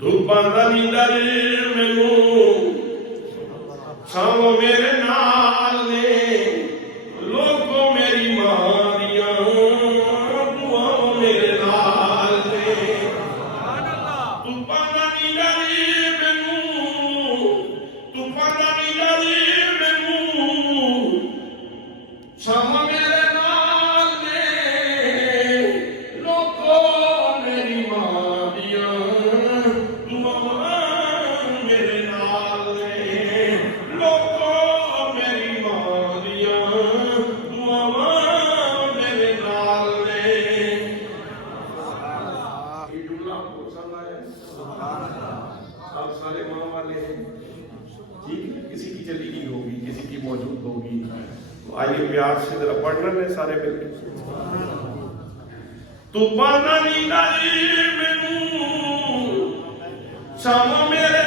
धूपां दा नी डर मैनू छाव मेरे नाल ने लोगों मेरी मां दियां दुआवां मेरे नाल ने धूपां दा नी डर मैनू धूपां दा नी डर मैनू छाव मेरे नाल ने लोगों मेरी मां दियां सारे माँ वाले हैं, ठीक है, किसी की चली गई होगी, किसी की मौजूद होगी। आइए प्यार से जरा पढ़ रहे सारे मिलकर। तू पाना नी डाली मैनू शाम मेरे